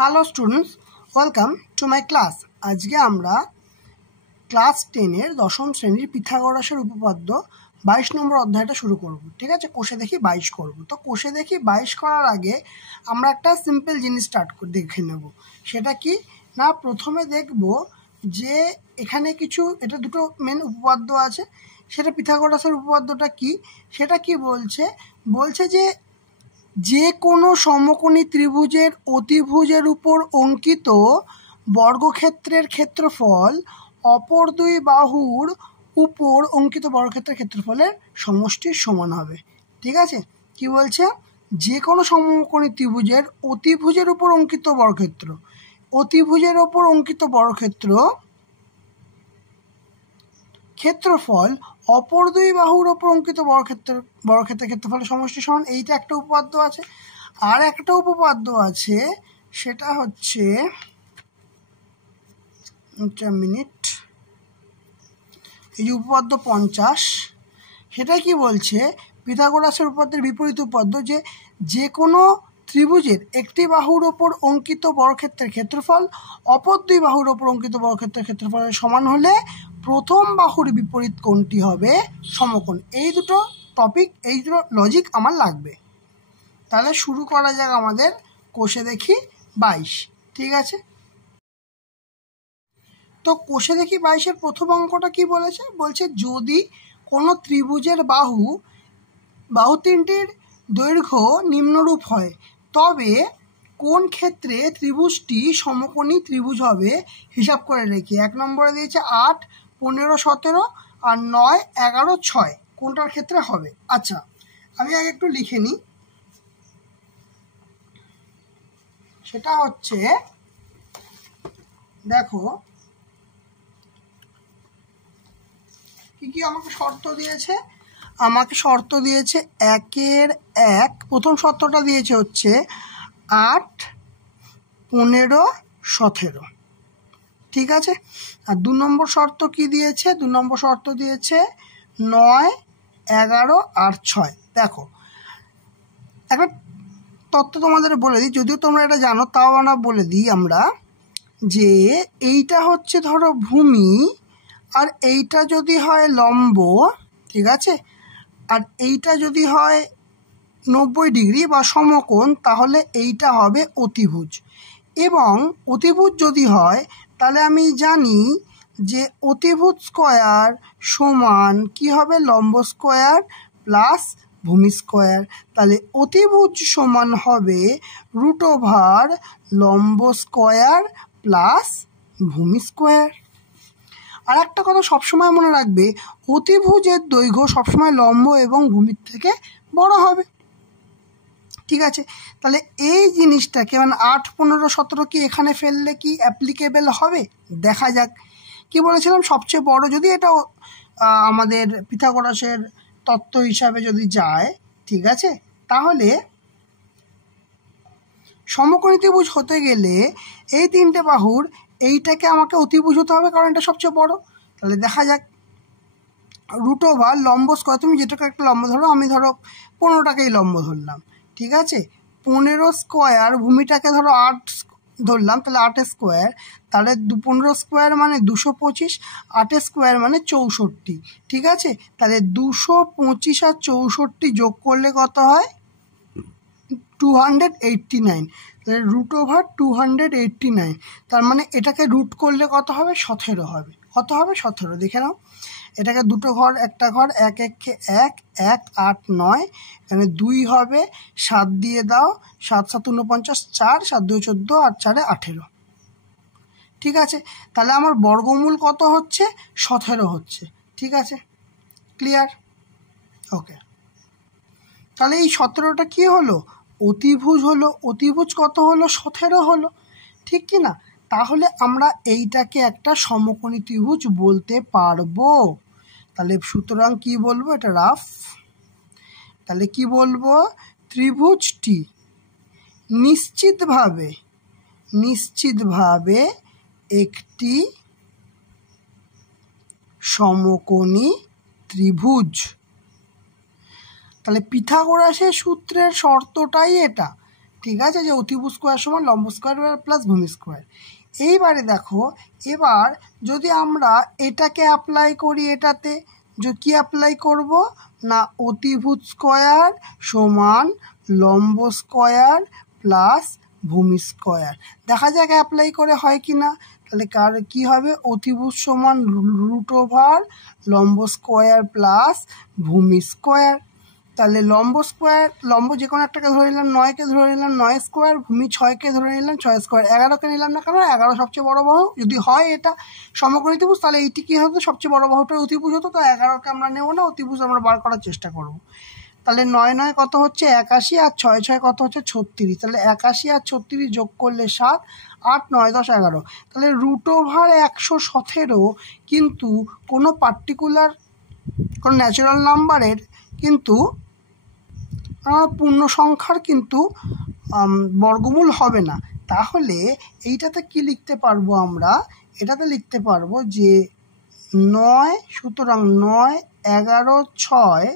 Hello students, welcome to my class. আজকে আমরা class 10-এর দশম শ্রেণীর পিথাগোরাসের উপপাদ্য 22 নম্বর অধ্যায়টা শুরু করব। ঠিক আছে, কোষে দেখি 22 করব। তো কোষে দেখি 22 করার আগে আমরা একটা সিম্পল জিনিস দেখে নেব। সেটা কি না, প্রথমে দেখব যে এখানে এটা দুটো মেন উপপাদ্য আছে। সেটা পিথাগোরাসের উপপাদ্যটা কি, সেটা কি বলছে যে কোনো সমকোণী ত্রিভুজের অতিভুজের উপর অঙ্কিত বর্গক্ষেত্রের ক্ষেত্রফল অপর দুই বাহুর উপর অঙ্কিত বর্গক্ষেত্রের ক্ষেত্রফলের সমষ্টির সমান হবে। ঠিক আছে, কি বলছে, যে কোনো সমকোণী ত্রিভুজের অতিভুজের উপর অঙ্কিত অতিভুজের উপর অঙ্কিত ক্ষেত্রফল অপর দুই বাহুর ওপর অঙ্কিত বর্গক্ষেত্রের ক্ষেত্রফলের সমষ্টি সমান। এইটা একটা উপপাদ্য আছে। আর একটা উপপাদ্য আছে, সেটা হচ্ছে এই যে উপপাদ্য 50। সেটা কি বলছে, পিথাগোরাসের উপপাদ্যের বিপরীত উপপাদ্য, যে কোনো ত্রিভুজের একটি বাহুর ওপর অঙ্কিত বর্গক্ষেত্রের ক্ষেত্রফল অপর দুই বাহুর ওপর অঙ্কিত বর্গক্ষেত্রের ক্ষেত্রফলের সমান হলে প্রথম বাহুর বিপরীত কোণটি হবে সমকোণ। এই দুটো লজিক আমার লাগবে। তাহলে শুরু করা যাক আমাদের কোষে দেখি 22। ঠিক আছে, তো কোষে দেখি 22-এর প্রথম অঙ্কটা কি বলছে যদি কোনো ত্রিভুজের বাহু তিনটির দৈর্ঘ্য নিম্নরূপ হয়, তবে কোন ক্ষেত্রে ত্রিভুজটি সমকোণী ত্রিভুজ হবে হিসাব করে রেখে। 1 নম্বরে দিয়েছে 8, 15, 17 আর 9, 11, 6 কোনটার ক্ষেত্রে হবে। আচ্ছা, আমি আগে একটু লিখে নিই। সেটা হচ্ছে, দেখো কি আমাকে শর্ত দিয়েছে। শর্ত দিয়েছে 1-এর 1, প্রথম শর্তটা দিয়েছে হচ্ছে 8, 15, 17। ঠিক আছে, আর 2 নম্বর শর্ত কি দিয়েছে, 2 নম্বর শর্ত দিয়েছে 9, 11 আর 6। দেখো, একটা তত্ত্ব তোমাদের বলে দিই, যদিও তোমরা এটা জানো তাও আমরা বলে দিই আমরা, যে এইটা হচ্ছে ধরো ভূমি, আর এইটা যদি হয় লম্ব, ঠিক আছে, আর এইটা যদি হয় 90 ডিগ্রি বা সমকোণ, তাহলে এইটা হবে অতিভুজ। এবং অতিভুজ যদি হয়, তাহলে আমি জানি যে অতিভুজ স্কয়ার সমান কি হবে, লম্ব স্কয়ার প্লাস ভূমি স্কয়ার। তাহলে অতিভুজ সমান হবে √ লম্ব স্কয়ার প্লাস ভূমি স্কয়ার। আর একটা কথা সবসময় মনে রাখবে, অতিভুজের দৈর্ঘ্য সবসময় লম্ব এবং ভূমির থেকে বড় হবে। ঠিক আছে, তাহলে এই জিনিসটাকে 8, 15, 17 কি এখানে ফেললে কি অ্যাপ্লিকেবল হবে, দেখা যাক। কি বলেছিলাম, সবচেয়ে বড় যদি এটা আমাদের পিথাগোরাসের তত্ত্ব হিসাবে যদি যায়, ঠিক আছে, তাহলে সমকোণী ত্রিভুজ হতে গেলে এই তিনটে বাহুর এইটাকে আমাকে অতিভুজ হতে হবে, কারণ এটা সবচেয়ে বড়। তাহলে দেখা যাক, √ লম্ব স্কয়ার, তুমি যেটাকে একটা লম্ব ধরো, আমি ধরো 15টাকেই লম্ব ধরলাম। ঠিক আছে, 15 স্কয়ার, ভূমিটাকে ধরো 8 ধরলাম, তাহলে 8 স্কয়ার, তাহলে 15 স্কয়ার মানে 225, 8 স্কয়ার মানে 64। ঠিক আছে, তাহলে 225 আর 64 যোগ করলে কত হয়, 289। তাহলে √ 289, তার মানে এটাকে রুট করলে কত হবে, 17 হবে। কত হবে, 17। দেখে নাও, এটাকে দুটো ঘর একটা ঘর, 1 1 1 1 8 9, এখানে 2 হবে, 7 দিয়ে দাও, 7 7 49, 4 7 2 14 আর 4 18। ঠিক আছে, তাহলে আমার বর্গমূল কত হচ্ছে, 17 হচ্ছে। ঠিক আছে, ক্লিয়ার, ওকে। তাহলে এই 17টা কি হলো, অতিভুজ হলো। অতিভুজ কত হলো, 17 হলো। ঠিক কি না, তাহলে আমরা এইটাকে একটা সমকোণী ত্রিভুজ বলতে পারবো। তাহলে সুতরাং কি বলবো, এটা রাফ। তাহলে কি বলবো, ত্রিভুজটি নিশ্চিতভাবে একটি সমকোণী ত্রিভুজ। তাহলে পিথাগোরাসের সূত্রের শর্তটাই এটা, ঠিক আছে, যে অতিভুজ স্কোয়ার সমান লম্ব স্কোয়ার প্লাস ভূমি স্কোয়ার। এইবারে দেখো, এবার যদি আমরা এটাকে অ্যাপ্লাই করি, এটাতে যে কী অ্যাপ্লাই করব না, অতিভুজ স্কোয়ার সমান লম্ব স্কোয়ার প্লাস ভূমি স্কোয়ার। দেখা যাক অ্যাপ্লাই করে হয় কি না। তাহলে কী হবে, অতিভুজ সমান √ওভার লম্ব স্কোয়ার প্লাস ভূমি স্কোয়ার। তাহলে লম্ব স্কোয়ার, লম্ব যে কোনো একটাকে ধরে নিলাম, 9কে ধরে নিলাম 9 স্কোয়ার, ভূমি 6কে ধরে নিলাম 6 স্কোয়ার, 11কে নিলাম না, কারণ 11 সবচেয়ে বড় বাহু। যদি হয় এটা সমকোণী ত্রিভুজ, তাহলে এইটি কী হতো, সবচেয়ে বড় বাহুটা অতিভুজ হতো। তো 11কে আমরা নেব না, অতিভুজ আমরা বার করার চেষ্টা করব। তাহলে 9 9 কত হচ্ছে 81, আর 6 6 কত হচ্ছে 36। তাহলে 81 আর 36 যোগ করলে 7, 8 9 10 11। তাহলে √ওভার 117 কিন্তু কোনো পার্টিকুলার, কোনো ন্যাচারাল নাম্বারের কিন্তু পূর্ণ সংখ্যার কিন্তু বর্গমূল হবে না। তাহলে এইটাতে কি লিখতে পারবো আমরা, এটাতে লিখতে পারবো যে 9, সুতরাং 9 11 6,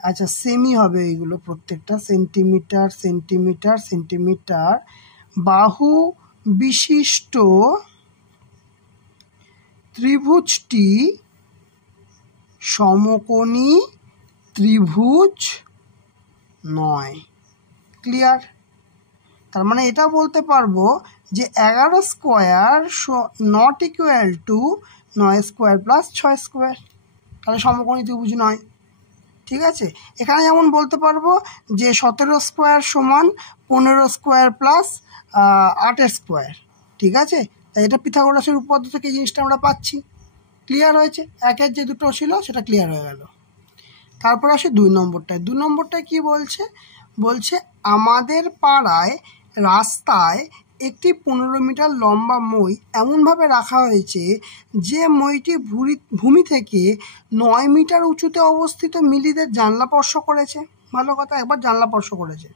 আচ্ছা সেমি হবে এইগুলো প্রত্যেকটা, সেন্টিমিটার সেন্টিমিটার সেন্টিমিটার, বাহু বিশিষ্ট ত্রিভুজটি সমকোণী ত্রিভুজ নয়। ক্লিয়ার? তার মানে এটা বলতে পারবো যে 11 square not equal to 9 square plus 6 square, তাহলে সমকোণী ত্রিভুজ নয়। ঠিক আছে, এখানে যেমন বলতে পারবো যে 17 স্কোয়ার সমান 15 স্কোয়ার প্লাস 8 স্কোয়ার। ঠিক আছে, তাই এটা পিথাগোরাসের উপপাদ্য থেকে এই জিনিসটা আমরা পাচ্ছি। ক্লিয়ার হয়েছে? একের যে দুটো ছিল সেটা ক্লিয়ার হয়ে গেল। তারপর আসে 2 নম্বরটায়। 2 নম্বরটায় কি বলছে, বলছে আমাদের পাড়ায় রাস্তায় একটি 15 মিটার লম্বা মই এমনভাবে রাখা হয়েছে যে মইটি ভূমি থেকে 9 মিটার উঁচুতে অবস্থিত মিলিদের জানলা স্পর্শ করেছে। ভালো কথা, একবার জানলা স্পর্শ করেছে।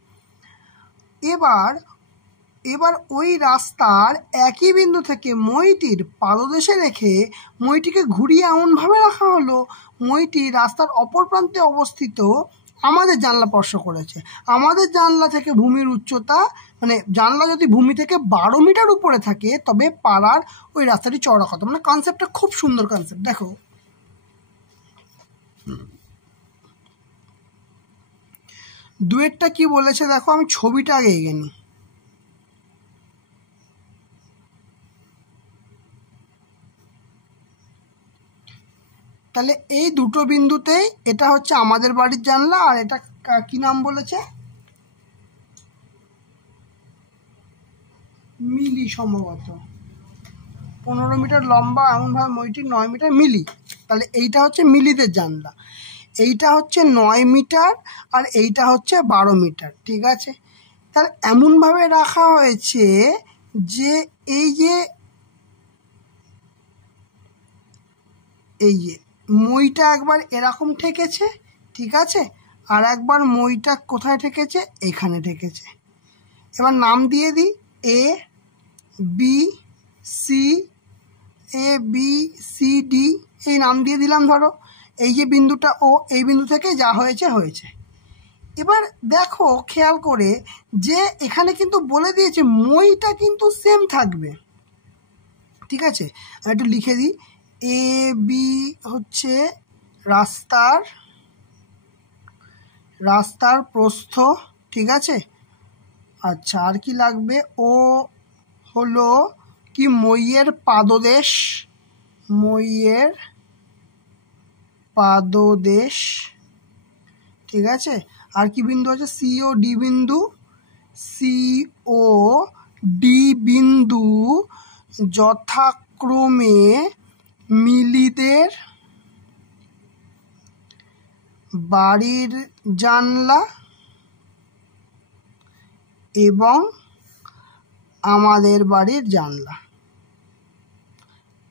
এবার ওই রাস্তার একই বিন্দু থেকে মইটির পাদদেশে রেখে মইটিকে ঘুরিয়ে এমনভাবে রাখা হলো মইটি রাস্তার অপর প্রান্তে অবস্থিত আমাদের জানলা স্পর্শ করেছে। আমাদের জানলা থেকে ভূমির উচ্চতা, মানে জানলা যদি ভূমি থেকে 12 মিটার উপরে থাকে তবে পাড়ার ওই রাস্তাটি চওড়া কত। মানে কনসেপ্টটা খুব সুন্দর কনসেপ্ট। দেখো, দুয়েরটা কি বলেছে দেখো, আমি ছবিটা আগে এগিয়ে নিই। তাহলে এই দুটো বিন্দুতেই এটা হচ্ছে আমাদের বাড়ির জানলা, আর এটা কি নাম বলেছে, মিলি সম্ভবত। 15 মিটার লম্বা এমনভাবে মইটি 9 মিটার মিলি। তাহলে এইটা হচ্ছে মিলিদের জানলা, এইটা হচ্ছে 9 মিটার আর এইটা হচ্ছে 12 মিটার। ঠিক আছে, তাহলে এমনভাবে রাখা হয়েছে যে এই যে মইটা একবার এরকম ঠেকেছে, ঠিক আছে, আর একবার মইটা কোথায় ঠেকেছে, এখানে ঠেকেছে। এবার নাম দিয়ে দিই এ বি সি ডি, এই নাম দিয়ে দিলাম। ধরো এই যে বিন্দুটা ও, এই বিন্দু থেকে যা হয়েছে হয়েছে। এবার দেখো খেয়াল করে যে এখানে কিন্তু বলে দিয়েছে মইটা কিন্তু সেম থাকবে। ঠিক আছে, আমি একটু লিখে দিই, এ বি হচ্ছে রাস্তার প্রস্থ। ঠিক আছে, আচ্ছা আর কি লাগবে, ও হলো কি মইয়ের পাদদেশ। ঠিক আছে, আর কি বিন্দু আছে, সি ও ডি বিন্দু যথাক্রমে মিলিদের বাড়ির জানলা এবং আমাদের বাড়ির জানলা,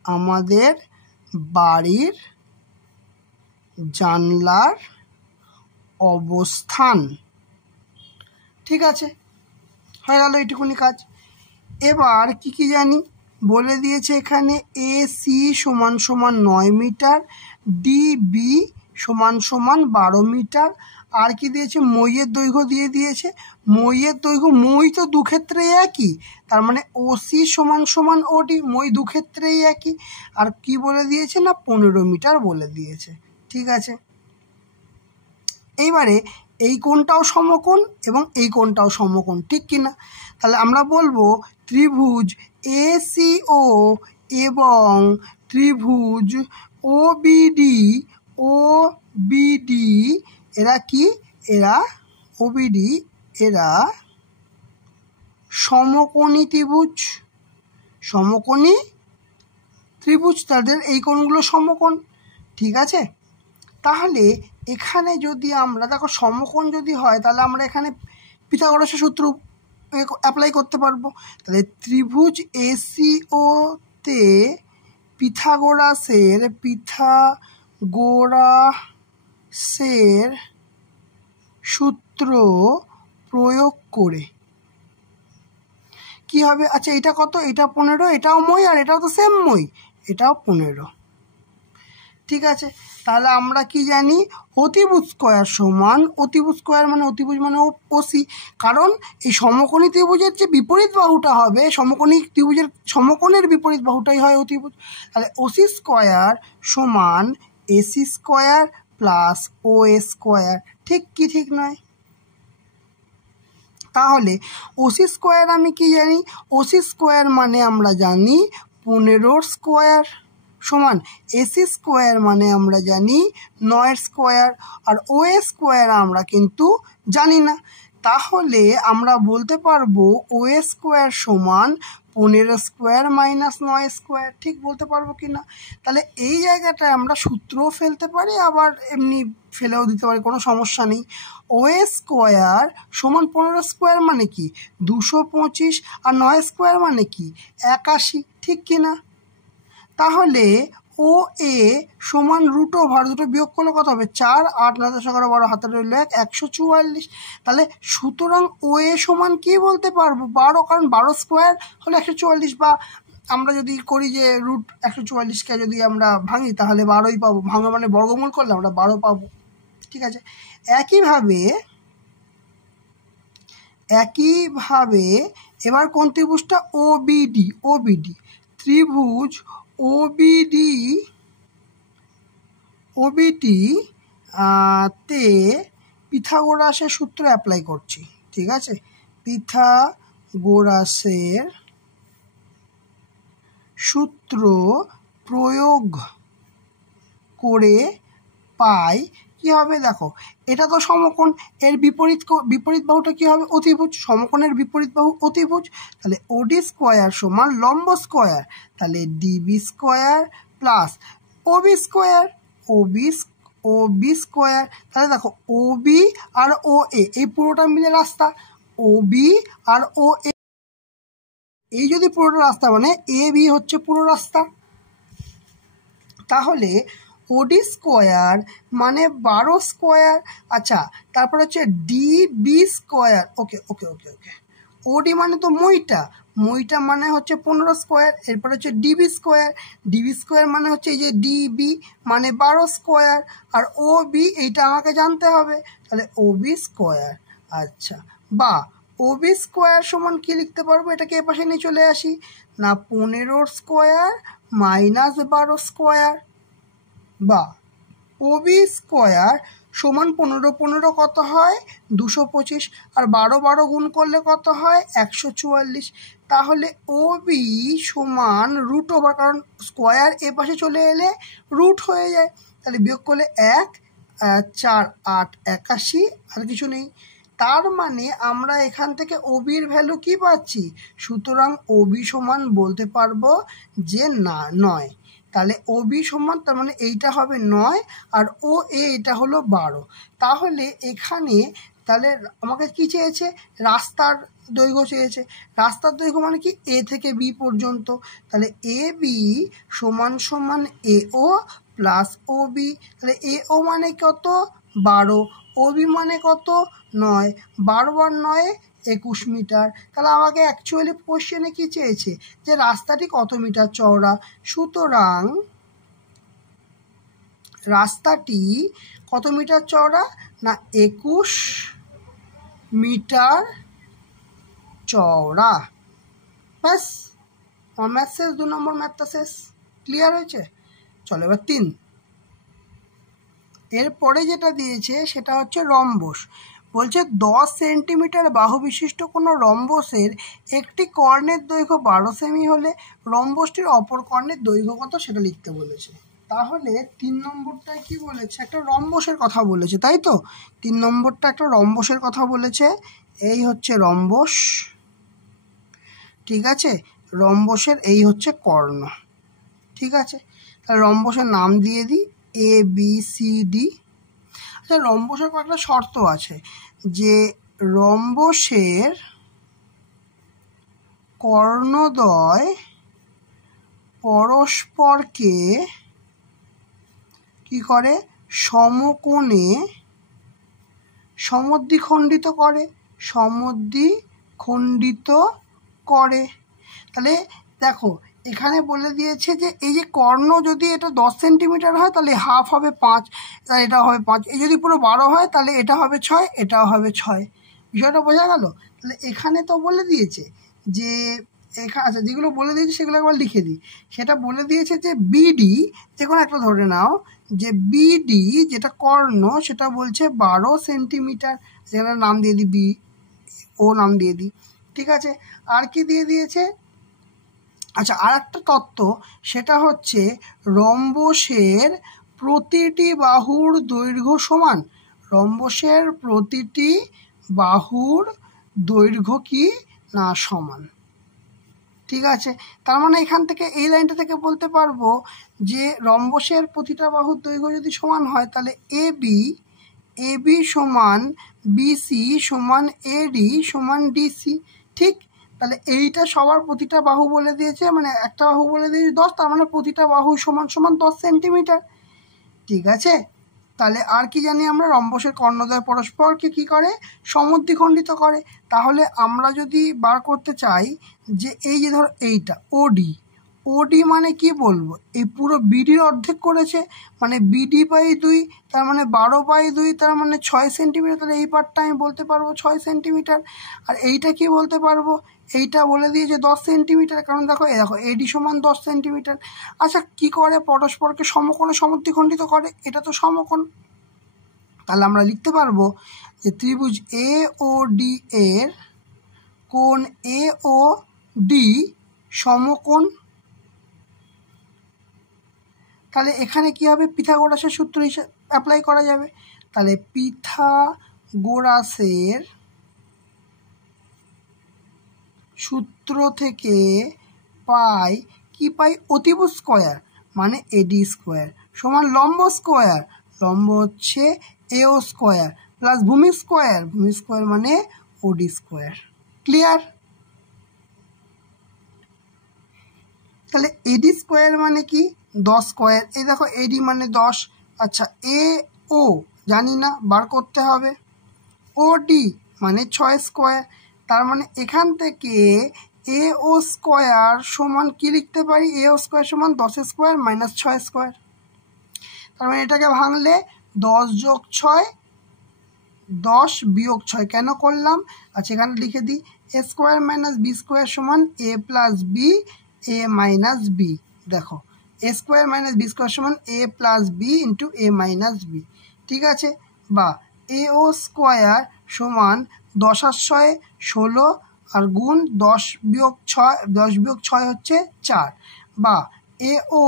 আমাদের বাড়ির জানলার অবস্থান। ঠিক আছে, হয়ে গেল এইটুকুনি কাজ। এবার কি জানি বলে দিয়েছে এখানে, A C = 9 metre, D B = 12 metre, আর কি দিয়েছে, মইয়ের দৈর্ঘ্য দিয়ে দিয়েছে। মইয়ের দৈর্ঘ্য, মই তো দু ক্ষেত্রেই একই, তার মানে ওসি সমান সমান ওডি, মই দু ক্ষেত্রেই একই। আর কি বলে দিয়েছে না 15 মিটার বলে দিয়েছে। ঠিক আছে, এইবারে এই কোণটাও সমকোণ এবং এই কোণটাও সমকোণ, ঠিক কি না? তাহলে আমরা বলবো ত্রিভুজ এসিও এবং ত্রিভুজ ওবিডি এরা কি, এরা ওবিডি এরা সমকোণী ত্রিভুজ, সমকোণী ত্রিভুজ, তাদের এই কোণগুলো সমকোণ। ঠিক আছে, তাহলে এখানে যদি আমরা দেখো সমকোণ যদি হয় তাহলে আমরা এখানে পিথাগোরাসের সূত্র অ্যাপ্লাই করতে পারবো। তাহলে ত্রিভুজ এসিওতে পিথাগোরাসের সূত্র প্রয়োগ করে কি হবে, আচ্ছা এটা কত, এটা 15, এটাও মই আর এটাও তো সেম মই, এটাও 15। ঠিক আছে, তাহলে আমরা কি জানি, অতিভুজ স্কোয়ার সমান, অতিভুজ স্কোয়ার মানে অতিভুজ মানে ওসি, কারণ এই সমকোণী ত্রিভুজের যে বিপরীত বাহুটা হবে, সমকোণী ত্রিভুজের সমকোণের বিপরীত বাহুটাই হয় অতিভুজ। তাহলে ওসি স্কোয়ার সমান এসি স্কোয়ার প্লাস ও স্কোয়ার, ঠিক কি ঠিক নয়? তাহলে ওসি স্কোয়ার আমি কি জানি, ওসি স্কোয়ার মানে আমরা জানি 15 স্কোয়ার সমান এসি স্কোয়ার মানে আমরা জানি 9 স্কোয়ার, আর ও স্কোয়ার আমরা কিন্তু জানি না। তাহলে আমরা বলতে পারবো ও স্কোয়ার সমান 15 স্কোয়ার মাইনাস 9 স্কোয়ার, ঠিক বলতে পারবো কি না? তাহলে এই জায়গাটায় আমরা সূত্রও ফেলতে পারি, আবার এমনি ফেলেও দিতে পারি, কোনো সমস্যা নেই। ও স্কোয়ার সমান 15 স্কোয়ার মানে কি 225, আর 9 স্কোয়ার মানে কি 81, ঠিক কি না? তাহলে ও এ সমান রুট ওভার, দুটো বিয়োগ করলে কত হবে 4, 8, 9, 10, 11, 12, হাতে রইল 1, 144। তাহলে সুতরাং ও এ সমান কি বলতে পারবো 12, কারণ 12 স্কোয়ার হলো 144, বা আমরা যদি করি যে রুট 144কে যদি আমরা ভাঙি তাহলে 12ই পাবো, ভাঙা মানে বর্গমূল করলে আমরা 12 পাবো। ঠিক আছে, একইভাবে এবার কোন ত্রিভুজটা ওবিডি ত্রিভুজ ওবিডি তে পিথাগোরাসের সূত্র অ্যাপ্লাই করছি। ঠিক আছে, পিথাগোরাসের সূত্র প্রয়োগ করে পাই কি হবে, দেখো এটা তো সমকোণ, এর বিপরীত বাহুটা কি হবে অতিভুজ, সমকোণের বিপরীত বাহু অতিভুজ। তাহলে ওডি স্কোয়ার সমান লম্ব স্কোয়ার, তাহলে DB square plus OB square, Obi square. তাহলে দেখো ওবি আর ও এ এই পুরোটা মিলে রাস্তা, ওবি আর ও এ এই যদি পুরোটা রাস্তা মানে এ বি হচ্ছে পুরো রাস্তা। তাহলে ওডি স্কোয়ার মানে 12 স্কোয়ার, আচ্ছা তারপর হচ্ছে ডিবি স্কোয়ার, ওকে ওকে ওকে ওকে ওডি মানে তো মইটা মানে হচ্ছে 15 স্কোয়ার, এরপর হচ্ছে ডিবি স্কোয়ার মানে হচ্ছে এই যে ডিবি মানে 12 স্কোয়ার, আর ও বি এইটা আমাকে জানতে হবে, তাহলে ওবি স্কোয়ার। আচ্ছা, বা ওবি স্কোয়ার সমান কি লিখতে পারবো, এটাকে এপাশে নিয়ে চলে আসি না, 15 স্কোয়ার মাইনাস 12 স্কোয়ার, বা ওবি স্কোয়ার সমান 15 কত হয় 225, আর 12 গুণ করলে কত হয় 144। তাহলে ওবি সমান রুট ওভার, কারণ স্কোয়ার এ পাশে চলে এলে রুট হয়ে যায়, তাহলে বিয়োগ করলে 1, 4, 8, 81, আর কিছু নেই। তার মানে আমরা এখান থেকে ওবির ভ্যালু কি পাচ্ছি, সুতরাং ওবি সমান বলতে পারবো যে না 9। তাহলে ওবি সমান, তার মানে এইটা হবে 9 আর ও এটা হলো 12। তাহলে এখানে তাহলে আমাকে কি চেয়েছে, রাস্তার দৈর্ঘ্য চেয়েছে। রাস্তার দৈর্ঘ্য মানে কি এ থেকে বি পর্যন্ত, তাহলে এ বি সমান এ ও প্লাস ও বি। তাহলে এ ও মানে কত 12, ওবি মানে কত 9, 12 আর 9 21 মিটার। তাহলে আমাকে অ্যাকচুয়ালি কোশ্চেনে কি চেয়েছে যে রাস্তাটি কত মিটার চওড়া, সুতরাং রাস্তাটি কত মিটার চওড়া? না 21 মিটার চওড়া। ব্যাস, আমার ম্যাথ শেষ, 2 নম্বর ম্যাথটা শেষ। ক্লিয়ার হয়েছে? চলো এবার 3। এরপরে যেটা দিয়েছে সেটা হচ্ছে রম্বস। বলছে 10 সেন্টিমিটার বাহু বিশিষ্ট কোনো রম্বসের একটি কর্ণের দৈর্ঘ্য 12 সেমি হলে রম্বসটির অপর কর্ণের দৈর্ঘ্য কত সেটা লিখতে বলেছে। তাহলে 3 নম্বরটায় কি বলেছে? একটা রম্বসের কথা বলেছে, তাই তো? 3 নম্বরটা একটা রম্বসের কথা বলেছে। এই হচ্ছে রম্বস, ঠিক আছে? রম্বসের এই হচ্ছে কর্ণ, ঠিক আছে? তাহলে রম্বসের নাম দিয়ে দিই ABCD। আচ্ছা, রম্বসের কয়েকটা শর্ত আছে, যে রম্বসের কর্ণদ্বয় পরস্পরকে কি করে? সমকোণে সমদ্বিখণ্ডিত করে, সমদ্বিখণ্ডিত করে। তাহলে দেখো এখানে বলে দিয়েছে যে এই যে কর্ণ যদি এটা 10 সেন্টিমিটার হয় তাহলে হাফ হবে 5, তাহলে এটা হবে 5। এই যদি পুরো 12 হয় তাহলে এটা হবে 6, এটাও হবে 6। বিষয়টা বোঝা গেল? তাহলে এখানে তো বলে দিয়েছে যে এখানে, আচ্ছা যেগুলো বলে দিয়েছে সেগুলো একবার লিখে দিই। সেটা বলে দিয়েছে যে বিডি, যে কোনো একটা ধরে নাও, যে বিডি যেটা কর্ণ সেটা বলছে 12 সেন্টিমিটার। সেখানে নাম দিয়ে দিই বি, ও নাম দিয়ে দিই, ঠিক আছে? আর কি দিয়ে দিয়েছে? আচ্ছা, আর একটা তত্ত্ব, সেটা হচ্ছে রম্বসের প্রতিটি বাহুর দৈর্ঘ্য সমান। রম্বসের প্রতিটি বাহুর দৈর্ঘ্য কি না সমান, ঠিক আছে? তার মানে এখান থেকে এই লাইনটা থেকে বলতে পারবো যে রম্বসের প্রতিটা বাহুর দৈর্ঘ্য যদি সমান হয় তাহলে এবি সমান বিসি সমান এডি সমান ডিসি, ঠিক? তাহলে এইটা সবার প্রতিটা বাহু বলে দিয়েছে, মানে একটা বাহু বলে দিয়েছে 10, তার মানে প্রতিটা বাহু সমান সমান 10 সেন্টিমিটার, ঠিক আছে? তাহলে আর কি জানি আমরা? রম্বসের কর্ণদ্বয় পরস্পরকে কি করে? সমদ্বিখণ্ডিত করে। তাহলে আমরা যদি বার করতে চাই যে এই যে ধরো এইটা ওডি মানে কি বলবো? এই পুরো বিডির অর্ধেক করেছে, মানে BD/2, তার মানে 12/2, তার মানে 6 সেন্টিমিটার। তাহলে এই পার্টটা আমি বলতে পারবো 6 সেন্টিমিটার। আর এইটা কি বলতে পারবো? এইটা বলে দিয়েছে 10 সেন্টিমিটার, কারণ দেখো এডি সমান 10 সেন্টিমিটার। আচ্ছা, কি করে পরস্পরকে সমকোণে সমদ্বিখণ্ডিত করে? এটা তো সমকোণ। তাহলে আমরা লিখতে পারবো যে ত্রিভুজ AOD এর কোণ AOD সমকোণ। তাহলে এখানে কি হবে? পিথাগোরাসের সূত্র হিসেবে অ্যাপ্লাই করা যাবে। তাহলে পিথাগোরাসের সূত্র থেকে পাই কি? পাই অতিভুজ স্কয়ার মানে AD স্কোয়ার সমান লম্ব স্কোয়ার, লম্ব হচ্ছে AO স্কোয়ার, প্লাস ভূমি স্কোয়ার মানে OD স্কোয়ার। ক্লিয়ার? তাহলে AD স্কোয়ার মানে কি? 10 স্কোয়ার। এই দেখো AD মানে 10। আচ্ছা, AO জানি না, বার করতে হবে। OD মানে 6 স্কোয়ার। তার মানে এখান থেকে AO স্কোয়ার সমান কি লিখতে পারি? AO স্কোয়ার সমান 10 স্কোয়ার মাইনাস 6 স্কোয়ার। তার মানে এটাকে ভাঙলে 10 যোগ 6, 10 বিয়োগ 6 কেন করলাম? আচ্ছা, এখানে লিখে দিই A square minus B square সমান A plus B, A minus B। দেখো A square minus B square সমান A plus B into A minus B, ঠিক আছে? বা AO স্কোয়ার সমান 10 আর 6 16, আর গুণ 10 বিয়োগ 6 হচ্ছে 4, বা AO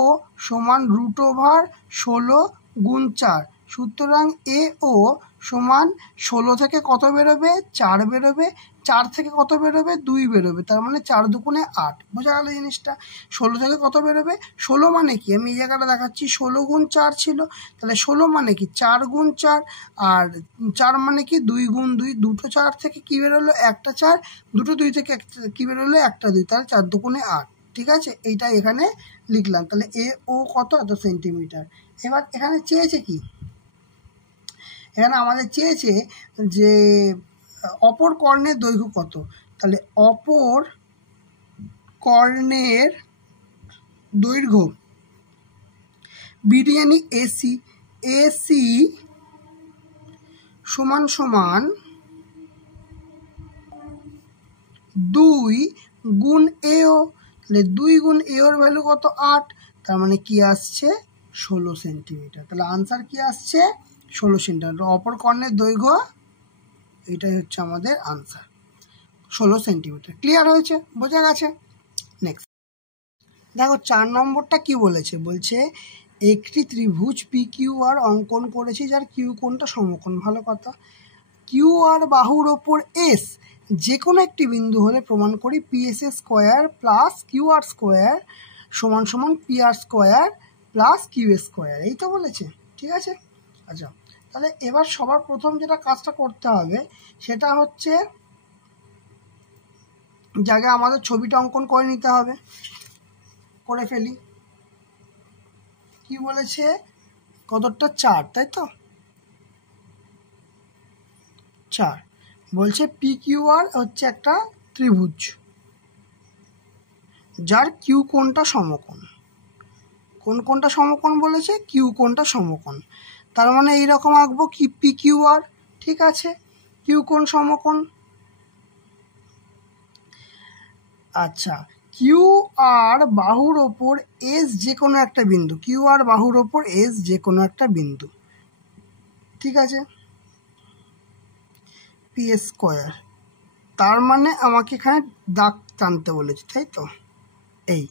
সমান √16 গুণ 4। সুতরাং AO সমান 16 থেকে কত বেরোবে? 4 বেরোবে। 4 থেকে কত বেরোবে? 2 বেরোবে। তার মানে 4 দুগুণে 8। বোঝা গেল জিনিসটা? 16 থেকে কত বেরোবে? 16 মানে কি? আমি এই জায়গাটা দেখাচ্ছি, 16 গুণ 4 ছিল। তাহলে 16 মানে কি? 4 গুণ 4, আর 4 মানে কি? 2 গুণ 2। দুটো 4 থেকে কি বেরোলো? একটা 4। দুটো 2 থেকে কি বেরোলো? একটা 2। তাহলে 4 দুগুণে 8, ঠিক আছে? এইটা এখানে লিখলাম। তাহলে AO কত? এত সেন্টিমিটার। এবার এখানে চেয়েছে কি? এখানে আমাদের চেয়েছে যে অপর কর্ণের দৈর্ঘ্য কত। তাহলে অপর কর্ণের দৈর্ঘ্য বিডি জানি AC সমান সমান 2 গুণ এও, তাহলে 2 গুণ এওর ভ্যালু কত 8, তার মানে কি আসছে 16 সেন্টিমিটার। তাহলে আনসার কি আসছে 16 সেন্টিমিটার। অপর কর্ণের দৈর্ঘ্য এটাই হচ্ছে আমাদের আনসার 16 সেন্টিমিটার। ক্লিয়ার হয়েছে, বোঝা গেছে। নেক্সট দেখো 4 নম্বরটা কি বলেছে, বলছে একটি ত্রিভুজ পি কিউ আর অঙ্কন করেছি যার কিউ কোণটা সমকোণ। ভালো কথা। কিউ আর বাহুর ওপর এস যে কোনো একটি বিন্দু হলে প্রমাণ করি P S square plus Q R square সমান সমান P R square plus Q square. এই তো বলেছে, ঠিক আছে। আচ্ছা, তাহলে এবার সবার প্রথম যেটা কাজটা করতে হবে সেটা হচ্ছে জায়গায় আমাদের ছবিটা অঙ্কন করে নিতে হবে। করে ফেলি। কি বলেছে, কতটা 4, তাই তো 4। বলছে পি কিউ আর হচ্ছে একটা ত্রিভুজ যার কিউ কোণটা সমকোণ। কোন কোণটা সমকোণ বলেছে, কিউ কোণটা সমকোণ। তার মানে এইরকম আঁকবো কি পি কিউ আর, ঠিক আছে, কিউ কোণ সমকোণ। আচ্ছা, কিউ আর বাহুর ওপর এস যে কোনো একটা বিন্দু, কিউ আর বাহুর ওপর এস যে কোনো একটা বিন্দু, ঠিক আছে, পি স্কোয়ার। তার মানে আমাকে এখানে দাগ টানতে বলেছে, তাই তো। এই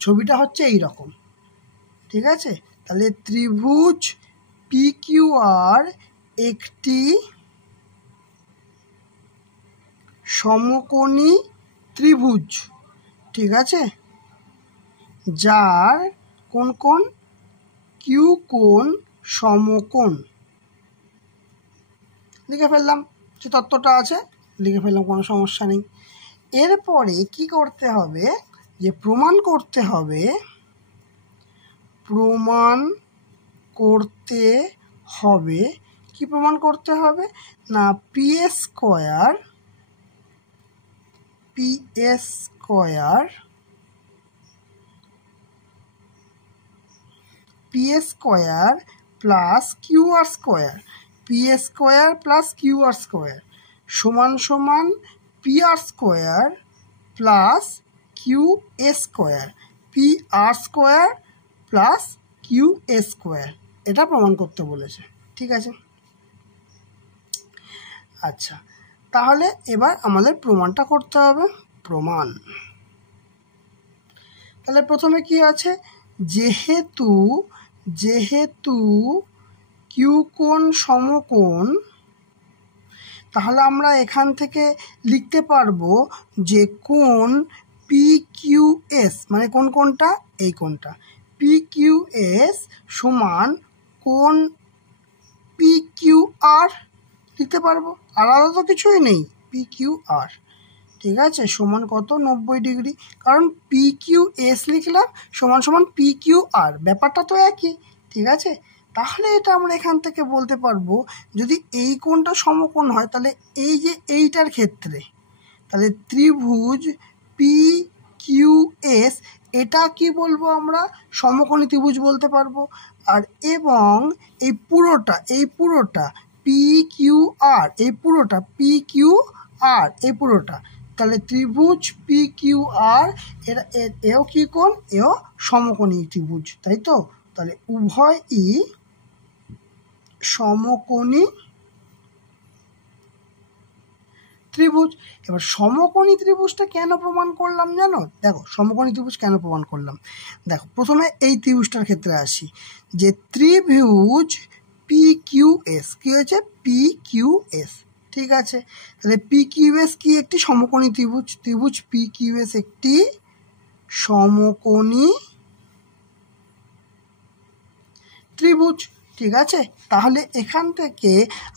ছবিটা হচ্ছে এই রকম, ঠিক আছে। তাহলে ত্রিভুজ পি কিউ আর একটি সমকোণী ত্রিভুজ, ঠিক আছে, যার কোন কোণ, কিউ কোণ সমকোণ। লিখে ফেললাম, যে তত্ত্বটা আছে লিখে ফেললাম, কোনো সমস্যা নেই। এরপরে কি করতে হবে, যে প্রমাণ করতে হবে, কি প্রমাণ করতে হবে না, P square plus Q R square, P square plus Q R square সমান সমান P R square plus Q A square, P R square plus Q A square. এটা প্রমাণ করতে বলেছে, ঠিক আছে। আচ্ছা, তাহলে এবার আমাদের প্রমাণটা করতে হবে। প্রমাণ, তাহলে প্রথমে কি আছে, যেহেতু কিউ কোণ সমকোণ, তাহলে আমরা এখান থেকে লিখতে পারবো যে কোণ পি কিউ এস, মানে কোন কোণটা, এই কোণটা পি কিউ এস সমান কোণ পি কিউ আর লিখতে পারবো। আলাদা তো কিছুই নেই, পি কিউ আর, ঠিক আছে, সমান কত 90 ডিগ্রি। কারণ পি কিউ এস লিখলাম সমান সমান পি কিউ আর, ব্যাপারটা তো একই, ঠিক আছে। তাহলে এটা আমরা এখান থেকে বলতে পারবো, যদি এই কোণটা সমকোণ হয় তাহলে এই যে এইটার ক্ষেত্রে, তাহলে ত্রিভুজ পি কিউ এস এটা কি বলবো আমরা, সমকোণী ত্রিভুজ বলতে পারবো। আর এবং এই পুরোটা পি কিউ আর, এই পুরোটা পি কিউ আর, এই পুরোটা, তাহলে ত্রিভুজ পি কিউ আর এও কি কোণ, এও সমকোণী ত্রিভুজ, তাই তো। তাহলে উভয়ই সমকোণী ত্রিভুজ। এবার সমকোণী ত্রিভুজটা কেন প্রমাণ করলাম জানো, দেখো সমকোণী ত্রিভুজ কেন প্রমাণ করলাম, দেখো প্রথমে এই ত্রিভুজটার ক্ষেত্রে আসি, যে ত্রিভুজ পি কিউ এস, কি হয়েছে পি কিউ এস, ঠিক আছে। তাহলে পি কিউ এস কি, একটি সমকোণী ত্রিভুজ, ত্রিভুজ পি কিউ এস একটি সমকোণী ত্রিভুজ, ঠিক আছে। তাহলে এখান থেকে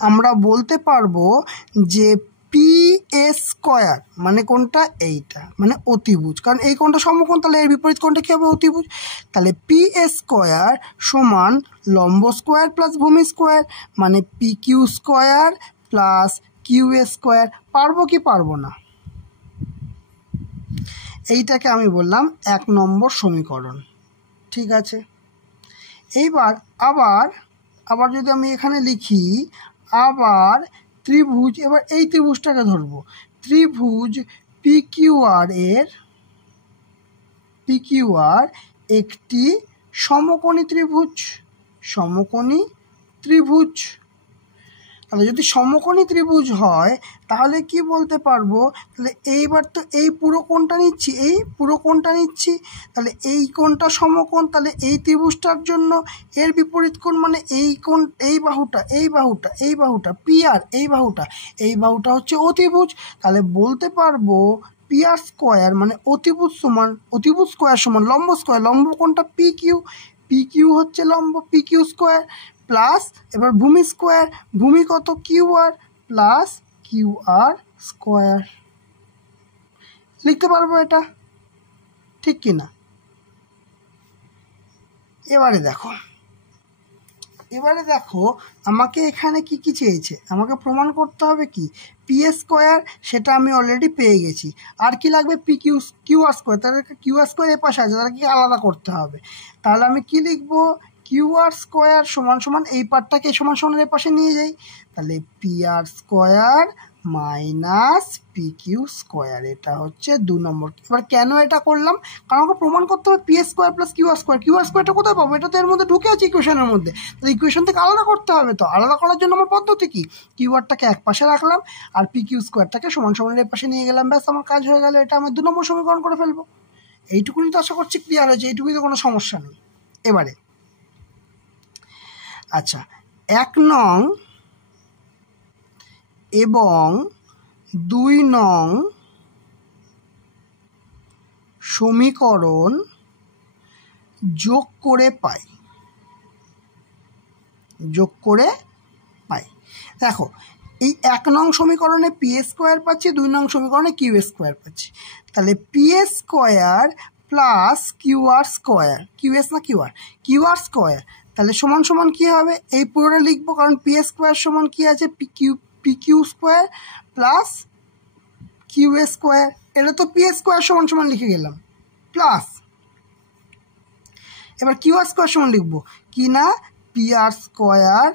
আমরা বলতে পারবো যে পি এস স্কোয়ার মানে কোনটা, এইটা মানে অতিভুজ, কারণ এই কোণটা সমকোণ, তাহলে এর বিপরীত কোণটা কি হবে, অতিভুজ। তাহলে পি এস স্কোয়ার সমান লম্ব স্কোয়ার প্লাস ভূমি স্কোয়ার, মানে P Q square plus Q A square. পারবো কি পারবো না, এইটাকে আমি বললাম 1 নম্বর সমীকরণ, ঠিক আছে। এইবার আবার যদি আমি এখানে লিখি আবার ত্রিভুজ, এবার এই ত্রিভুজটাকে ধরবো, ত্রিভুজ পিকিউআর একটি সমকোণী ত্রিভুজ, সমকোণী ত্রিভুজ। তাহলে যদি সমকোণী ত্রিভুজ হয় তাহলে কি বলতে পারবো, তাহলে এইবার তো এই পুরো কোণটা নিচ্ছি, এই পুরো কোণটা নিচ্ছি, তাহলে এই কোণটা সমকোণ, তাহলে এই ত্রিভুজটার জন্য এর বিপরীত কোণ মানে এই কোণ, এই বাহুটা এই বাহুটা এই বাহুটা পি আর এই বাহুটা হচ্ছে অতিভুজ। তাহলে বলতে পারবো পি আর স্কোয়ার মানে অতিভুজ স্কোয়ার সমান লম্ব স্কোয়ার, লম্ব কোণটা পি কিউ হচ্ছে লম্ব পি কিউ স্কোয়ার প্লাস এবার ভূমি স্কোয়ার, ভূমি কত Q R plus Q R square. লিখতে পারবো এটা, ঠিক কি না? এবারে দেখো আমাকে এখানে কি কি চেয়েছে, আমাকে প্রমাণ করতে হবে কি পি স্কোয়ার, সেটা আমি অলরেডি পেয়ে গেছি। আর কি লাগবে পি কিউ আর স্কোয়ার, তাদেরকে কিউ আর স্কোয়ার এ পাশে আছে, তাদেরকে আলাদা করতে হবে। তাহলে আমি কি লিখবো, কিউ আর স্কোয়ার সমান সমান এই পার্টটাকে সমান সমান এর পাশে নিয়ে যাই, তাহলে P R square minus P Q square, এটা হচ্ছে 2 নম্বর। এবার কেন এটা করলাম, কারণ আমাকে প্রমাণ করতে হবে পি স্কোয়ার প্লাস কিউ আর স্কোয়ারটা কোথায় পাবো, এটা তো এর মধ্যে ঢুকে আছে ইকুয়েশনের মধ্যে, তাহলে ইকুয়েশন থেকে আলাদা করতে হবে। তো আলাদা করার জন্য আমার পদ্ধতি কি, কিউ আরটাকে এক পাশে রাখলাম আর পি কিউ স্কোয়ারটাকে সমান সমান এর পাশে নিয়ে গেলাম, ব্যাস আমার কাজ হয়ে গেল, এটা আমার 2 নম্বর সমীকরণ করে ফেলবো। এইটুকুনি তো আশা করছি ক্লিয়ার হয়েছে, এইটুকুনি তো কোনো সমস্যা নেই। এবারে আচ্ছা 1 নং এবং 2 নং সমীকরণ যোগ করে পাই, দেখো এই 1 নং সমীকরণে পি স্কোয়ার পাচ্ছি, 2 নং সমীকরণে কিউ স্কোয়ার পাচ্ছি, তাহলে P square plus Q R square, Q R square, তাহলে সমান সমান কী হবে, এই পুরোটা লিখবো, কারণ পি স্কোয়ার সমান কী আছে P Q square plus Q square, এটা তো পি স্কোয়ার সমান সমান লিখে গেলাম প্লাস, এবার কিউ আর স্কোয়ার সমান লিখবো কি না P R square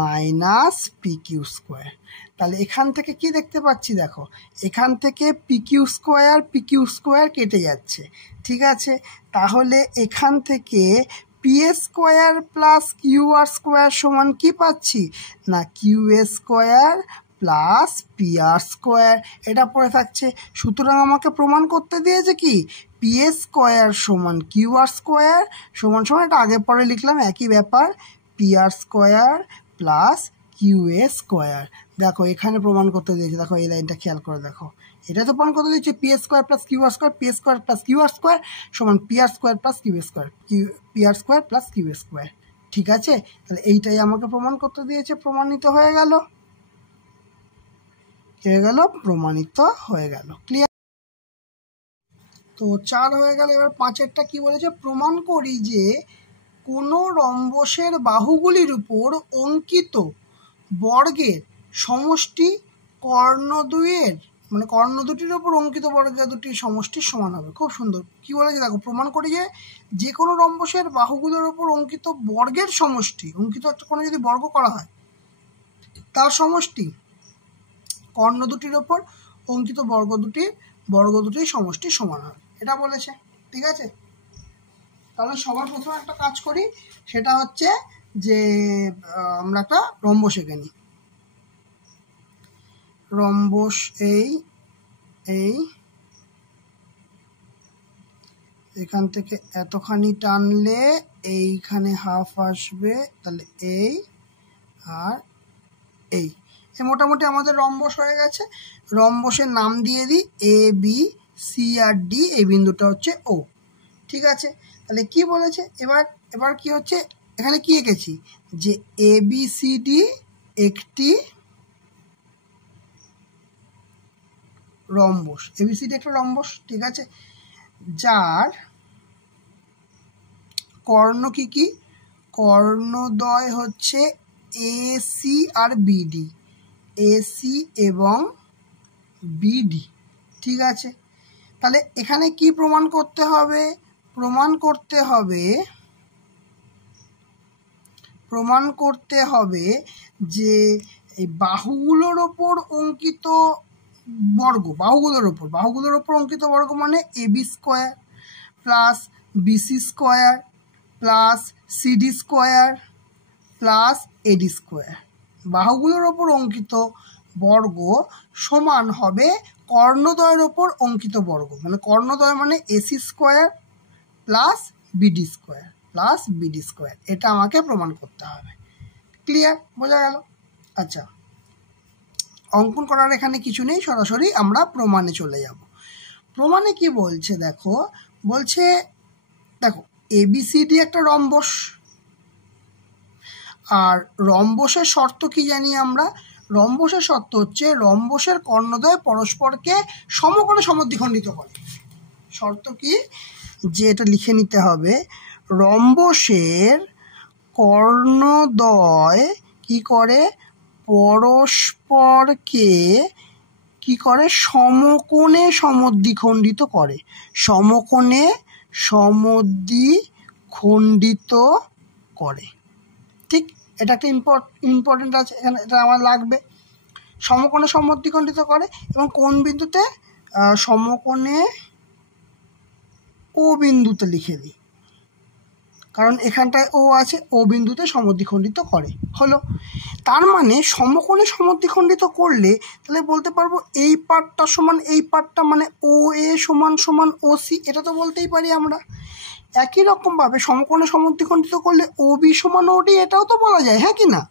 minus P Q square. তাহলে এখান থেকে কি দেখতে পাচ্ছি, দেখো এখান থেকে পি কিউ স্কোয়ার কেটে যাচ্ছে, ঠিক আছে। তাহলে এখান থেকে P square plus Q R square সমান কি পাচ্ছি না Q square plus P R square, এটা পড়ে থাকছে। সুতরাং আমাকে প্রমাণ করতে দিয়েছে কি পি স্কোয়ার সমান কিউ আর স্কোয়ার সমান সমান, এটা আগে পরে লিখলাম একই ব্যাপার, P R square plus Q square. দেখো এখানে প্রমাণ করতে দিয়েছে, দেখো এই লাইনটা খেয়াল করে দেখো, এটা তো প্রমাণ করতে দিয়েছে P square plus Q R square, P square plus Q R square সমান P R square plus Q square, P R square plus Q square, ঠিক আছে। তাহলে এইটাই আমাকে প্রমাণ করতে দিয়েছে, প্রমাণিত হয়ে গেল, প্রমাণিত হয়ে গেল, ক্লিয়ার। তো 4 হয়ে গেল। এবার 5এরটা কি বলেছে, প্রমাণ করি যে কোনো রম্বসের বাহুগুলির উপর অঙ্কিত বর্গের সমষ্টি কর্ণ দুটির উপর অঙ্কিত বর্গের দুটির সমষ্টির সমান হবে। খুব সুন্দর, কি বলেছে দেখো, প্রমাণ করি যে কোনো রম্বসের বাহুগুলোর উপর অঙ্কিত বর্গের সমষ্টি, অঙ্কিত একটা কোনো যদি বর্গ করা হয় তার সমষ্টি কর্ণ দুটির ওপর অঙ্কিত বর্গ দুটির সমষ্টি সমান হবে, এটা বলেছে, ঠিক আছে। তাহলে সবার প্রথমে একটা কাজ করি, সেটা হচ্ছে যে আমরা একটা রম্বস এঁকে নিই। রম্বস এই এখান থেকে এতখানি টানলে এইখানে হাফ আসবে, তাহলে এই আর এই মোটামুটি আমাদের রম্বস হয়ে গেছে। রম্বসের নাম দিয়ে দিই A B C R D, এই বিন্দুটা হচ্ছে ও, ঠিক আছে। তাহলে কি বলেছে, এবার কি হচ্ছে, এখানে কি এঁকেছি যে এ বি সি ডি একটি রম্বস, এবিসিডি একটা রম্বস, ঠিক আছে, যার কর্ণ কি কর্ণদ্বয় হচ্ছে এসি আর বিডি, এসি এবং বিডি, ঠিক আছে। তাহলে এখানে কি প্রমাণ করতে হবে, প্রমাণ করতে হবে যে এই বাহুগুলোর ওপর অঙ্কিত বর্গ, বাহুগুলোর ওপর অঙ্কিত বর্গ মানে AB square plus BC square plus CD square plus AD square. বাহুগুলোর ওপর অঙ্কিত বর্গ সমান হবে কর্ণদ্বয়ের ওপর অঙ্কিত বর্গ, মানে কর্ণদ্বয় মানে AC square plus BD square plus BD square. এটা আমাকে প্রমাণ করতে হবে। ক্লিয়ার? বোঝা গেল? আচ্ছা, অঙ্কন করার এখানে কিছু নেই, সরাসরি আমরা প্রমাণে চলে যাব। প্রমাণে কি বলছে দেখো, বলছে দেখো এবিসিডি একটা রম্বস, আর রম্বসের শর্ত কি জানি আমরা? রম্বসের শর্ত হচ্ছে রম্বসের কর্ণদ্বয় পরস্পরকে সমকোণে সমদ্বিখণ্ডিত করে। শর্ত কি? যে এটা লিখে নিতে হবে, রম্বসের কর্ণদ্বয় কি করে? পরস্পরকে কি করে? সমকোণে সমদ্বিখণ্ডিত করে। সমকোণে সমদ্বিখণ্ডিত করে। ঠিক, এটা একটা ইম্পর্টেন্ট আছে এখানে, এটা আমার লাগবে। সমকোণে সমদ্বিখণ্ডিত করে এবং কোন বিন্দুতে? সমকোণে ও বিন্দুতে লিখে দিই, কারণ এখানটায় ও আছে, ও বিন্দুতে সমদ্বিখণ্ডিত করে। হলো, তার মানে সমকোণে সমদ্বিখণ্ডিত করলে তাহলে বলতে পারবো এই পার্টটা সমান এই পার্টটা, মানে ও এ সমান সমান ও সি, এটা তো বলতেই পারি আমরা। একই রকমভাবে সমকোণে সমদ্বিখণ্ডিত করলে ও বি সমান ও ডি, এটাও তো বলা যায়, হ্যাঁ কি না?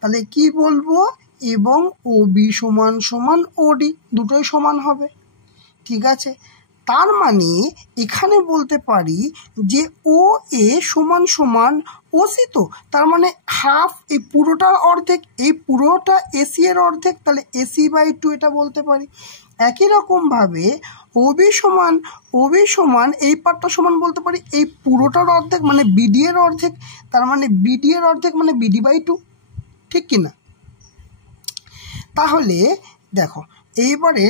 তাহলে কি বলবো? এবং ও বি সমান সমান ও ডি, দুটোই সমান হবে। ঠিক আছে, তার মানে এখানে বলতে পারি যে ও এ সমান সমান ও সি, তো তার মানে হাফ, এই পুরোটার অর্ধেক, এই পুরোটা এসি এর অর্ধেক, তাহলে এসি বাই 2 এটা বলতে পারি। একই রকমভাবে ওবি সমান এই পার্টটা সমান বলতে পারি এই পুরোটার অর্ধেক মানে বিডি এর অর্ধেক, তার মানে বিডি এর অর্ধেক মানে বিডি বাই 2, ঠিক কিনা? তাহলে দেখো এইবারে,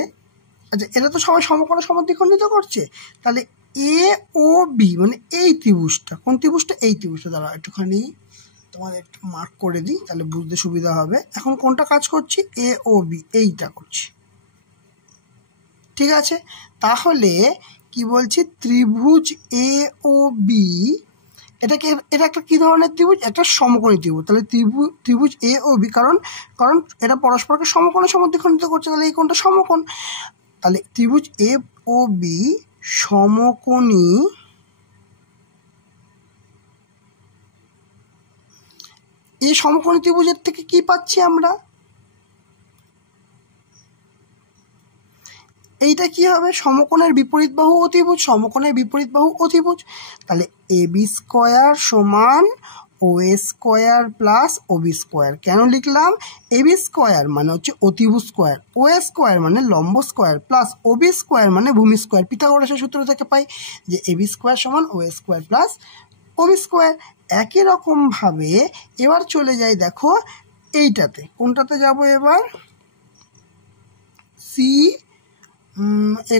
আচ্ছা এটা তো সবাই সমকোণে সমদ্বিখণ্ডিত করছে, তাহলে এ ও বি মানে এই ত্রিভুজটা, কোন ত্রিভুজটা? এই ত্রিভুজটা। দ্বারা একটুখানি তোমাদের একটু মার্ক করে দিই, তাহলে বুঝতে সুবিধা হবে। এখন কোনটা কাজ করছি? এ ও বি, এইটা করছি। ঠিক আছে, তাহলে কি বলছি? ত্রিভুজ এ ও বি, এটা একটা কি ধরনের ত্রিভুজ? একটা সমকোণী ত্রিভুজ। তাহলে ত্রিভুজ এ ও বি, কারণ এটা পরস্পরকে সমকোণে সমদ্বিখণ্ডিত করছে, তাহলে এই কোণটা সমকোণ। তাহলে ত্রিভুজ এ ও বি সমকোণী এই সমকোণী ত্রিভুজের থেকে কি পাচ্ছি আমরা? এইটা কি হবে? সমকোণের বিপরীত বাহু অতিভুজ, সমকোণের বিপরীত বাহু অতিভুজ। তাহলে এ বি স্কোয়ার সমান ও এ স্কোয়ার প্লাস ও বি স্কোয়ার। কেন লিখলাম? এ বি স্কোয়ার মানে হচ্ছে অতিভুজ স্কোয়ার, ও এ স্কোয়ার মানে লম্ব স্কোয়ার, প্লাস ও বি স্কোয়ার মানে ভূমি স্কোয়ার। পিথাগোরাসের সূত্র থেকে পাই যে এ বি স্কোয়ার সমান ও এ স্কোয়ার প্লাস ও বি স্কোয়ার। একই রকমভাবে এবার চলে যাই দেখো এইটাতে, কোনটাতে যাব এবার? সি,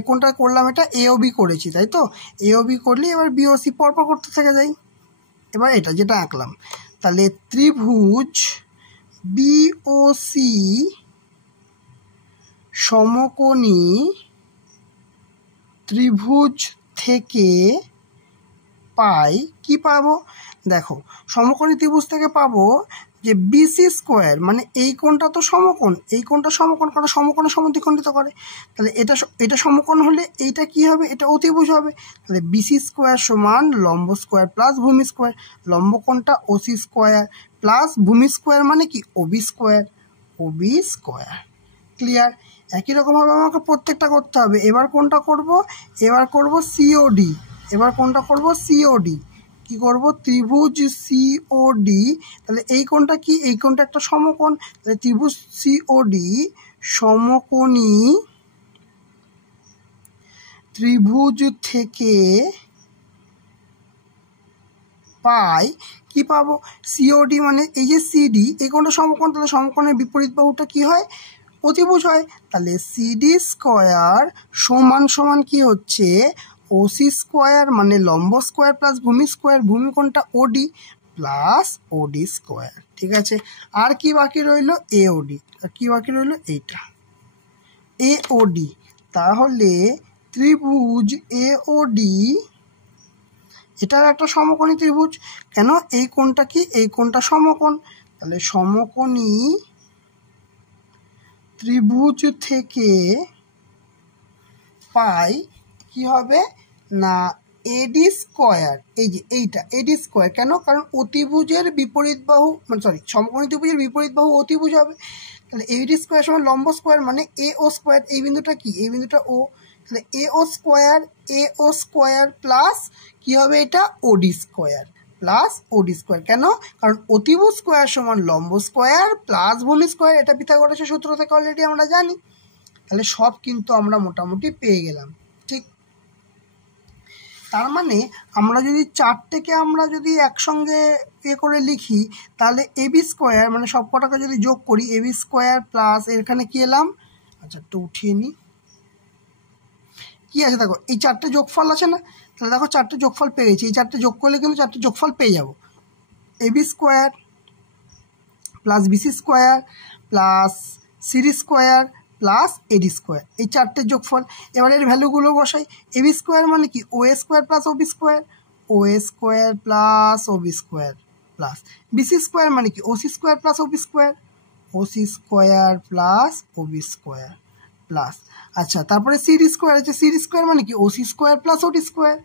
কোনটা করলাম? এটা এ ও বি করেছি, তাই তো? এ ও বি করলে এবার বি ও সি পরপর করতে থেকে যাই। এবার এটা যেটা আঁকলাম, তাহলে ত্রিভুজ বি ও সি সমকোণী ত্রিভুজ থেকে পাই কি পাবো? দেখো সমকোণী ত্রিভুজ থেকে পাবো যে বিসি স্কোয়ার মানে এই কোণটা তো সমকোণ, এই কোণটা সমকোণ, কারণ সমকোণে সমদ্বিখণ্ডিত করে। তাহলে এটা সমকোণ হলে এইটা কি হবে? এটা অতিভুজ হবে। তাহলে বিসি স্কোয়ার সমান লম্ব স্কোয়ার প্লাস ভূমি স্কোয়ার, লম্ব কোণটা ওসি স্কোয়ার প্লাস ভূমি স্কোয়ার মানে কি? Obi square, Obi square. Clear? একই রকমভাবে আমাকে প্রত্যেকটা করতে হবে। এবার কোনটা করব? এবার করব সিওডি। এবার কোনটা করব? সিওডি। কি করব? ত্রিভুজ সিওডি। তাহলে এই কোণটা কি? এই কোণটা একটা সমকোণ। তাহলে ত্রিভুজ সিওডি সমকোণী ত্রিভুজ থেকে পাই কি পাবো? সিওডি মানে এই যে সিডি, এই কোণটা সমকোণ, তাহলে সমকোণের বিপরীত বাহুটা কি হয়? অতিভুজ হয়। তাহলে সিডি স্কোয়ার সমান সমান কি হচ্ছে? ওসি স্কোয়ার মানে লম্ব স্কোয়ার প্লাস ভূমি স্কোয়ার, ভূমি কোণটা ওডি প্লাস ওডি স্কোয়ার। ঠিক আছে, আর কি বাকি রইল? এওডি। আর কি বাকি রইল? এইটা এওডি। তাহলে ত্রিভুজ এওডি এটার একটা সমকোণী ত্রিভুজ। কেন? এই কোণটা কি? এই কোণটা সমকোণ। তাহলে সমকোণী ত্রিভুজ থেকে পাই কি হবে না এডি স্কোয়ার। এই যে এইটা এডি স্কোয়ার। কেন? কারণ অতিভুজের বিপরীত বাহু মানে সমকোণী ত্রিভুজের বিপরীত বাহু অতিভুজ হবে। তাহলে এডি স্কোয়ার সমান লম্ব স্কোয়ার মানে এ ও স্কোয়ার। এই বিন্দুটা কি? এই বিন্দুটা ও। তাহলে এ ও স্কোয়ার প্লাস কি হবে? এটা ওডি স্কোয়ার প্লাস ওডি স্কোয়ার। কেন? কারণ অতিভুজ স্কোয়ার সমান লম্ব স্কোয়ার প্লাস ভূমি স্কোয়ার। এটা পিথাগোরাসের সূত্র থেকে অলরেডি আমরা জানি। তাহলে সব কিন্তু আমরা মোটামুটি পেয়ে গেলাম। ঠিক, তার মানে আমরা যদি চারটেকে আমরা যদি একসঙ্গে করে লিখি তাহলে এবি স্কোয়ার মানে সব কটাকে যদি যোগ করি এবি স্কোয়ার প্লাস এখানে কি এলাম? আচ্ছা, একটু উঠিয়ে নিই। কি আছে দেখো, এই চারটে যোগফল আছে না? তাহলে দেখো চারটে যোগফল পেয়ে গেছি। এই চারটে যোগ করলে কিন্তু চারটে যোগফল পেয়ে যাব। AB square plus BC square plus CD square plus AD square, এই চারটে যোগফল। এবার এর ভ্যালুগুলো বসাই। এবি স্কোয়ার মানে কি? O square plus OB square, O square plus OB square plus BC square মানে কি? OC square plus OB square, OC square plus OB square plus আচ্ছা তারপরে সিডি স্কোয়ার আছে। সিডি স্কোয়ার মানে কি? OC square plus OD square,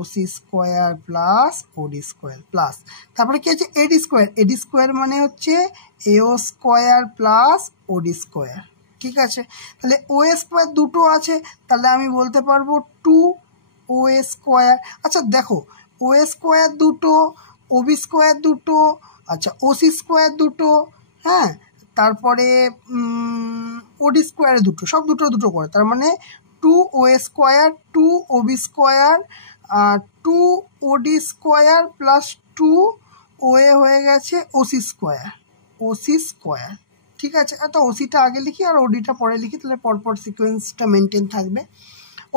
OC square plus OD square plus তারপরে কি আছে? এডি স্কোয়ার। এডি স্কোয়ার মানে হচ্ছে এও স্কোয়ার প্লাস ওডি স্কোয়ার। ঠিক আছে, তাহলে ও স্কোয়ার দুটো আছে, তাহলে আমি বলতে পারবো 2 ও স্কোয়ার। আচ্ছা দেখো, ও স্কোয়ার দুটো, ওবি স্কোয়ার দুটো, আচ্ছা ওসি স্কোয়ার দুটো, হ্যাঁ, তারপরে ওডি স্কোয়ার দুটো, সব দুটো দুটো করে, তার মানে 2 ও স্কোয়ার 2 ওবি স্কোয়ার 2 ওডি স্কোয়ার প্লাস 2 ও এ হয়ে গেছে ওসি স্কোয়ার, ওসি স্কোয়ার। ঠিক আছে, এত ওসিটা আগে লিখি আর ওডিটা পরে লিখি, তাহলে পরপর সিকোয়েন্সটা মেনটেন থাকবে।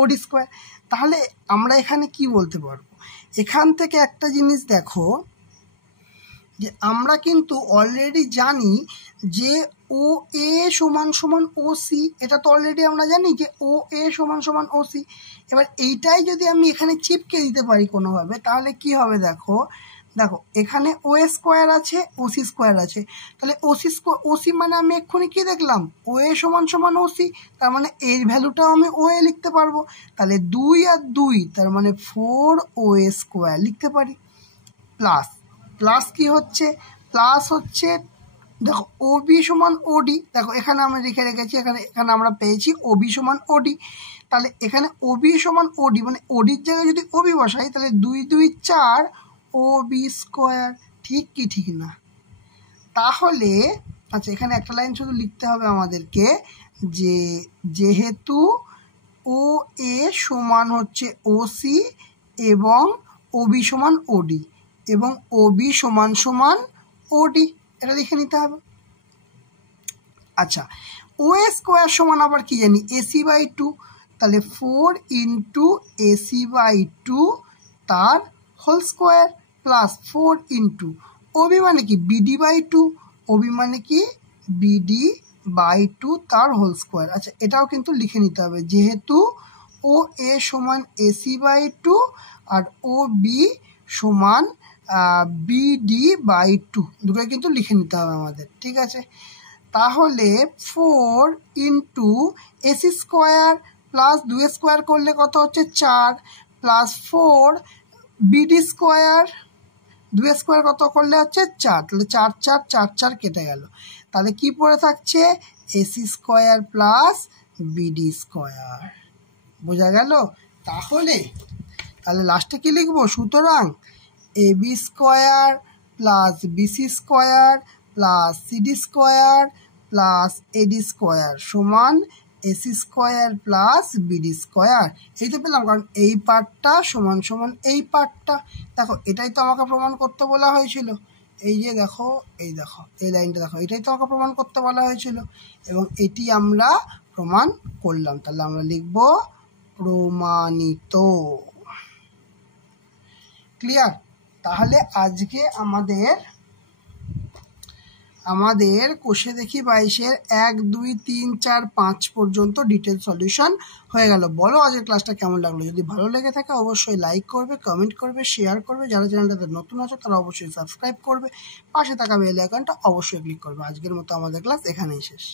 ওডি স্কোয়ার। তাহলে আমরা এখানে কি বলতে পারবো? এখান থেকে একটা জিনিস দেখো যে আমরা কিন্তু অলরেডি জানি যে ও এ সমান সমান ও সি, এটা তো অলরেডি আমরা জানি যে ও এ সমান সমান ও সি। এবার এইটাই যদি আমি এখানে চিপকে দিতে পারি কোনোভাবে, তাহলে কি হবে? দেখো দেখো এখানে ও স্কোয়ার আছে, ওসি স্কোয়ার আছে, তাহলে ওসি মানে আমি এক্ষুনি কি দেখলাম? ও এ সমান সমান ওসি, তার মানে এর ভ্যালুটাও আমি ও এ লিখতে পারবো। তাহলে 2 আর 2, তার মানে 4 ও স্কোয়ার লিখতে পারি। প্লাস প্লাস কি হচ্ছে? প্লাস হচ্ছে দেখো ওবি সমান ওডি, দেখো এখানে আমরা লিখে রেখেছি, এখানে আমরা পেয়েছি ওবি সমান ওডি। তাহলে এখানে ওবি সমান ওডি মানে ওডির জায়গায় যদি ওবি বসাই তাহলে 2 2 4 ওবি স্কোয়ার। ঠিক কি ঠিক না? তাহলে আচ্ছা এখানে একটা লাইন শুধু লিখতে হবে আমাদেরকে যে যেহেতু ও এ সমান হচ্ছে ওসি এবং ওবি সমান ওডি এবং ওবি সমান সমান ওডি, এটা লিখে নিতে হবে। আচ্ছা ও স্কোয়ার সমান আবার কি জানি? এসি বাই 2, তাহলে 4 ইন্টু এসি বাই 2 তার whole square plus 4 into OB মানে কি? বিডি বাই 2, ওবি মানে কি? বিডি বাই 2 তার হোল স্কোয়ার। আচ্ছা এটাও কিন্তু লিখে নিতে হবে, যেহেতু ও এ সমান এসি বাই 2 আর ও বি সমান বিডি বাই 2, দুটোই কিন্তু লিখে নিতে হবে আমাদের। ঠিক আছে, তাহলে 4 into AC square plus 2 square করলে কত হচ্ছে? 4 প্লাস 4 বিডি স্কোয়ার, 2 স্কোয়ার কত করলে হচ্ছে? 4, তাহলে 4 4 4 4 কেটে গেল। তাহলে কি পড়ে থাকছে? AC square plus BD square. বোঝা গেল? তাহলে লাস্টে কি লিখবো? সুতরাং AB square plus BC square plus CD square plus AD square সমান AC square plus BD square. এই তো পেলাম, কারণ এই পার্টটা সমান সমান এই পার্টটা। দেখো এটাই তো আমাকে প্রমাণ করতে বলা হয়েছিল। এই যে দেখো, এই দেখো এই লাইনটা দেখো, এটাই তো আমাকে প্রমাণ করতে বলা হয়েছিল এবং এটি আমরা প্রমাণ করলাম। তাহলে আমরা লিখব প্রমাণিত। ক্লিয়ার? তাহলে আজকে আমাদের কোষে দেখি 22-এর 1, 2, 3, 4, 5 পর্যন্ত ডিটেল সলিউশন হয়ে গেল। বলো আজকের ক্লাসটা কেমন লাগলো? যদি ভালো লেগে থাকে অবশ্যই লাইক করবে, কমেন্ট করবে, শেয়ার করবে। যারা চ্যানেলটাতে নতুন আছো তারা অবশ্যই সাবস্ক্রাইব করবে, পাশে থাকা বেল আইকনটা অবশ্যই ক্লিক করবে। আজকের মতো আমাদের ক্লাস এখানেই শেষ।